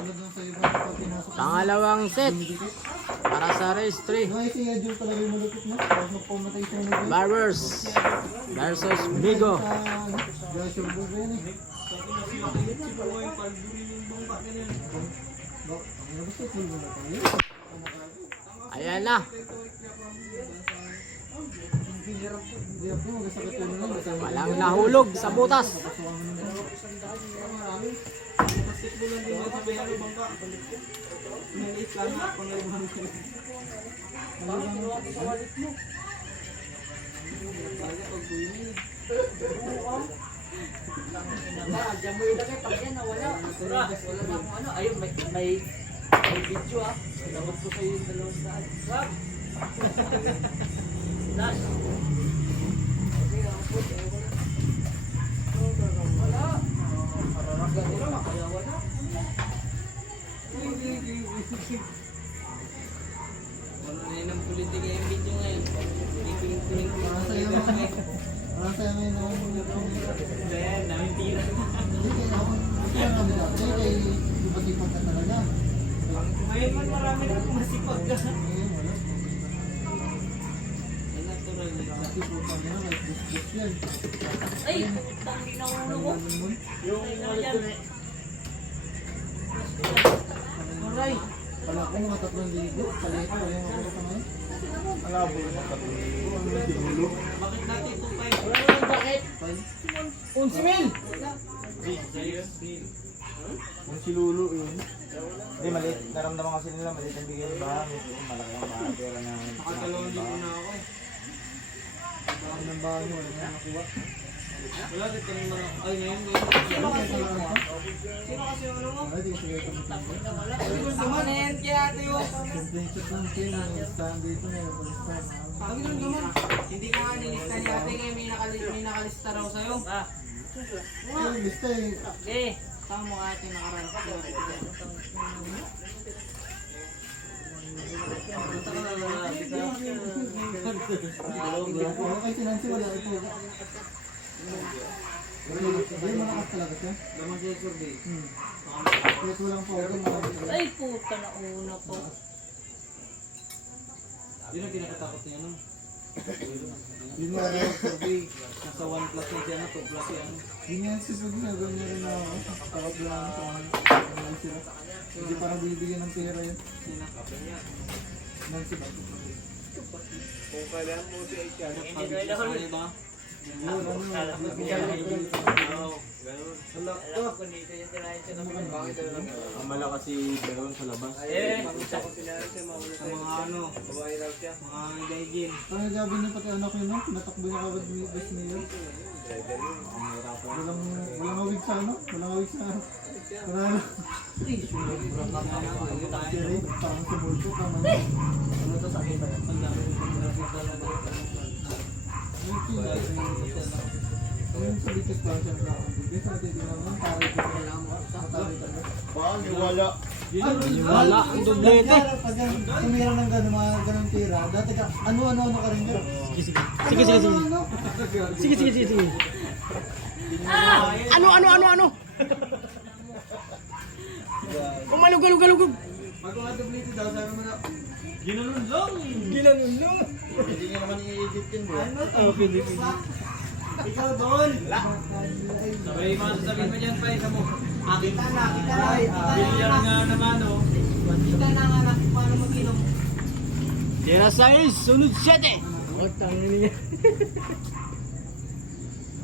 katulad ng sa iba kapag pinasok. Pangalawang set para sa race 3. Ay, si Edjo talaga yung malupit na. Tapos magpumatay siya ng Barbers versus Bigo. Joshua Bugo yan eh. Ayan na. Walang nahulog sa butas. Ayun, may video ah. Sinabot ko sa yung dalawang saan. Wag! Dash! Wala! Ano na yun ang politika yung video ngayon? Kuling-kuling Parang sa'yo ngayon ako Ayan, namin tira. Masipag ka talaga. Ngayon man marami na masipag ka. Ngayon wala. Ay, natural na. Masipag ka na, may bus-bus yan. Ay, putang ginaulo ko. Yung yan. Aray. Pala ko mga 3,000. Palito, yung ako pa ngayon. Malabo na katuloy. Bakit natin itong 5? Wala naman bakit? 11,000. Yung si Lulu yun. Hindi, maliit. Naramdaman kasi nila maliit ang bigay ng bahay. Malaki ang bahay. Pera na. Nakatalawang dito na ako eh. Ang ng bahay nyo, wala na nakuha. Wala, dito na naman. Ay, ngayon. Sino kasi yung ano? Sino kasi yung ano mo? Ay, di ko sige ito. Naman na yan kaya ate yung. Complaints lang siya, may stand dito, may police. Sabi ko naman. Hindi ko nga nilista ni ate ngayon may nakalista raw sa'yo. Ay, lista eh. Eh, tama mo ate nakaraan. Wala kay Sinansi, wala ito. Hindi, malakas talaga siya. Laman siya yung survey. Kahit walang powder, malakas talaga. Ay, puta na una po. Yun ang pinakatakot niya, no? Yun nga rin. Survey, nasa 1 plus na siya, 2 plus yan. Yun nga si Pag ginagawa niya rin ako. Takot lang ako sa mga sila. Hindi parang bibigyan ng pera yun. Nancy ba? Kung kailangan mo siya i-charge. Hindi ko alam ba? Yun, ano. Alam ko niya. Oo, ganun. Alam ko dito yung tirahin siya naman. Bakit talaga? Ang malakas si Beron sa labas. Eh, Pag-usap ko pinara siya, mahuli sa mga ano, babae lang siya. mga gaygin. Parang gabi niya pati anak yun, no? Natakbo niya kagad ni bus niya. Driver yun. Ang mahirapan. Walang awig sa ano? Walang awig sa ano? Parang siri, parang si Bulto, parang ano to sa akin ba yan? Ayun sa bitis parang siya nakakabig. Yung sa atin naman, parang ito na lang matawid talaga. Baka wala. Wala ang dublete. Pag tumira ng gano'n, mga gano'ng tira, dati ka, ano ka rin dyan? Sige, sige, sige. Ano? Sige, sige, sige, sige. Ano? Kumalugog. Pag mga dublito daw, sabi mo na, Ginanun lang! Hindi niya naman i-edit yun, bro. Ikaw doon! Sabay mga sasabihin mo dyan pa, isa mo. Kita na. Bilyar nga naman, oh. Kita na nga na, paano mag-inom? Tira 6, sunod 7. O, tangin niya.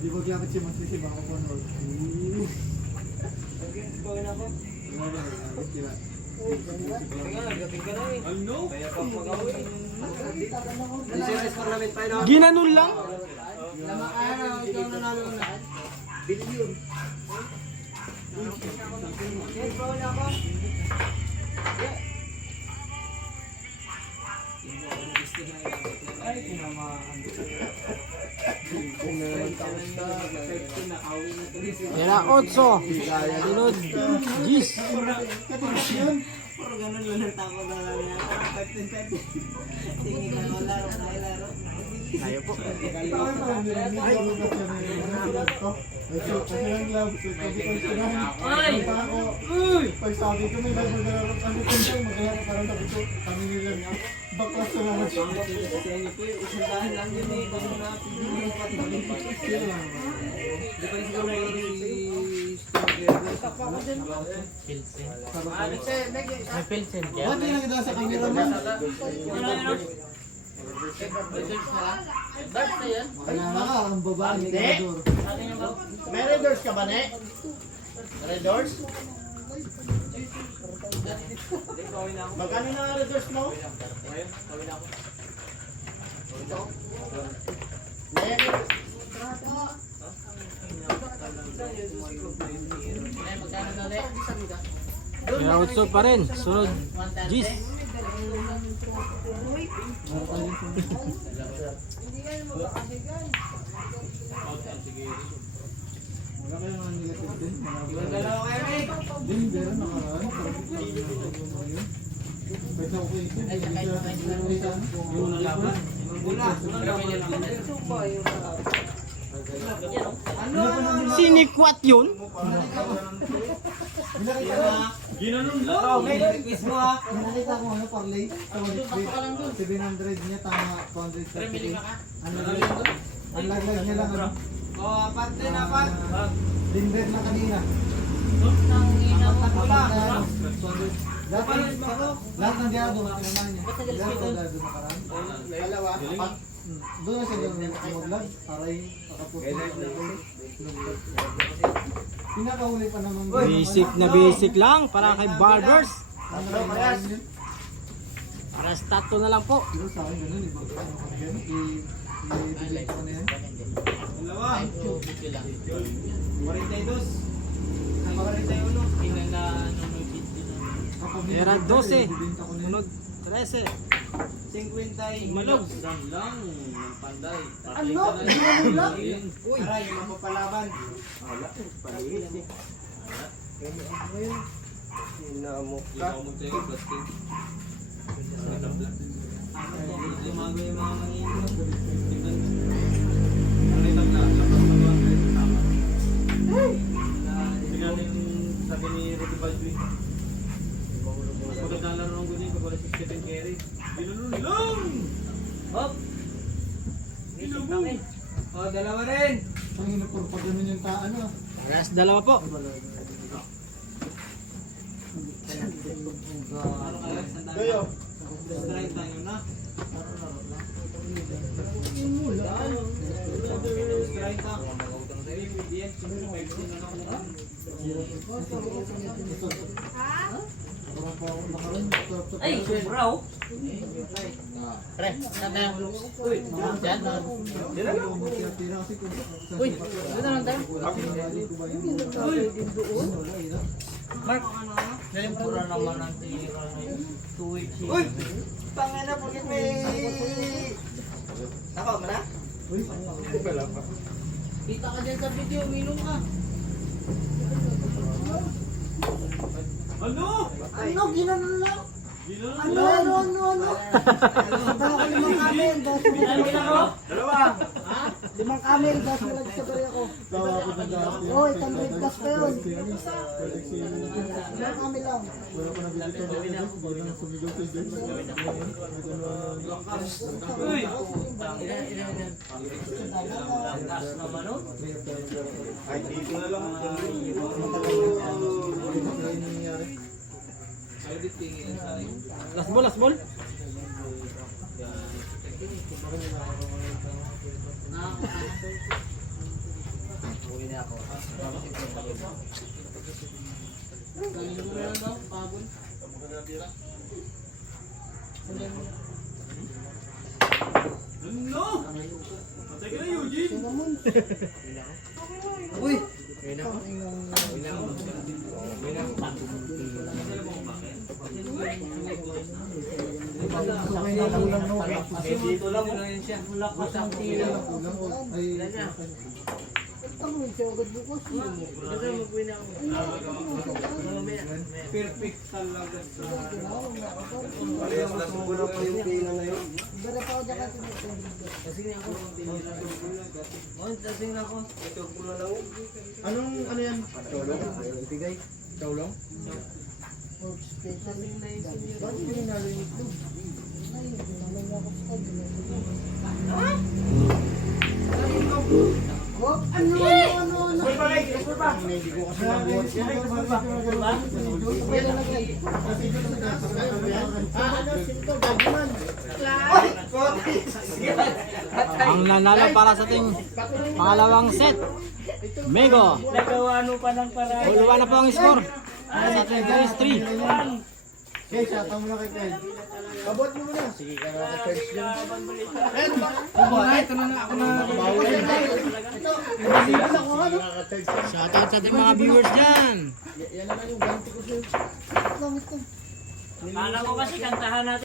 di ba gyakit si Mas si Bako Conrad? Gawin ako. Kaya nagdating ka na eh. Ano? Kaya pa mag-awin. Series Parliament pa yun. Ginanon lang. Lama kaya na, ikaw nanalo na. Bilyon. Yes, bawal ako. Ay, tinamaan. Tira 8. Sunod 10. Puro ganun lang ang tako na lang yan. Parang 15-15. Tingin na ako laro na laro. Tayo po. Ay, pag sabi ko may nagmagalaro kami kung magalaro parang sabi ko kami nila nga baklas na naman siya. Kasi ano po yung isang dahil lang yun eh. Kasi na pinili ko pati Sino lang naman? Di pa rin siguro na yung si May pilsen kaya? Ba't di nakita sa camera mo? Kaya nga, ang babae ni Kador. May red doors ka ba, ne? Red doors? Magkano na red doors mo? Kaya utso pa rin. Sunod. Gis. Wala kayo mga negative din. dalawa kayo eh. Din, pero nakaraan. Ba't ako kayo ito? Yung nalaban. Wala. Sinikwat yun? Ginanon lang. May request mo ha. Nakita ko ano, parlay. 700 niya, tama 230. Ang laglag niya lang ano. O, apat din, apat. Dinber na kanina. Apat mo lang. Lahat ng diya doon, naman niya. Lahat ng diya doon nakaraan. Dalawa. Doon na siya doon mag-vlog. Aray, nakaputi. Pinakahuli pa naman. Basic na basic lang para kay Barbers. Ano raw kaya? Para stato na lang po. Pero sa akin ganun, iba. Ano ko yan? I-delete ko na yan. Dalawa. 42. 41. Tingnan na Kapag Era 12. ibibenta ko na yan. Sunod 13. 50. Malog. lang. Ng panday. Ano? Ano lang? Aray, yung mapapalaban. Lumago yung mga manginit. Sabi ni Rudy Baldwin. Magandang laro ng gunin pag wala si Stephen Curry. Binunod lang! Hop! O, dalawa rin! Ang inapur pag ganun yung ano. Last dalawa po. Ano kaya? Kayo! Strike tayo na. Strike na. Ay, bro! Pre, sana yung Uy! dyan. Uy! Dito lang tayo. Mark, nalimpura naman ang tira na yun. 2 weeks. Uy! Pangana, bakit may... Nako, mana? Kita ka dyan sa video, minum ka. Ano? Ano? Ginanon lang? Ginano? Ano? Dalawa limang camel, Dalawa! limang camel, gas mo lang sa bari ako. Oy, 100 gas pa yun. Limang camel lang. Uy! Ay, dito na lang. Last ball, last ball. Ano? Patay ka na, Eugene! Uy! Sabay na kulang no. Dito lang yun siya. Kulang ay Perfect talaga. Parehas na siguro pa yung pila ngayon. Anong ano yan? Tulong, ayaw ibigay. Kaulong? Bakit hindi narinig to? Hindi ko kasi nabuhat yan. Ang nanalo para sa ating pangalawang set. Mego. Nagawa pa ng paraan. Uluwa na po ang score. Para sa ating 3-3. Okay, shoutout mo na kay Ted. Abot mo muna. Sige ka na kay Ted dyan. Ted! Ito na nga ako na. Shoutout sa ating mga viewers dyan. Yan na lang yung ganti ko sa'yo. Kala ko kasi kantahan natin.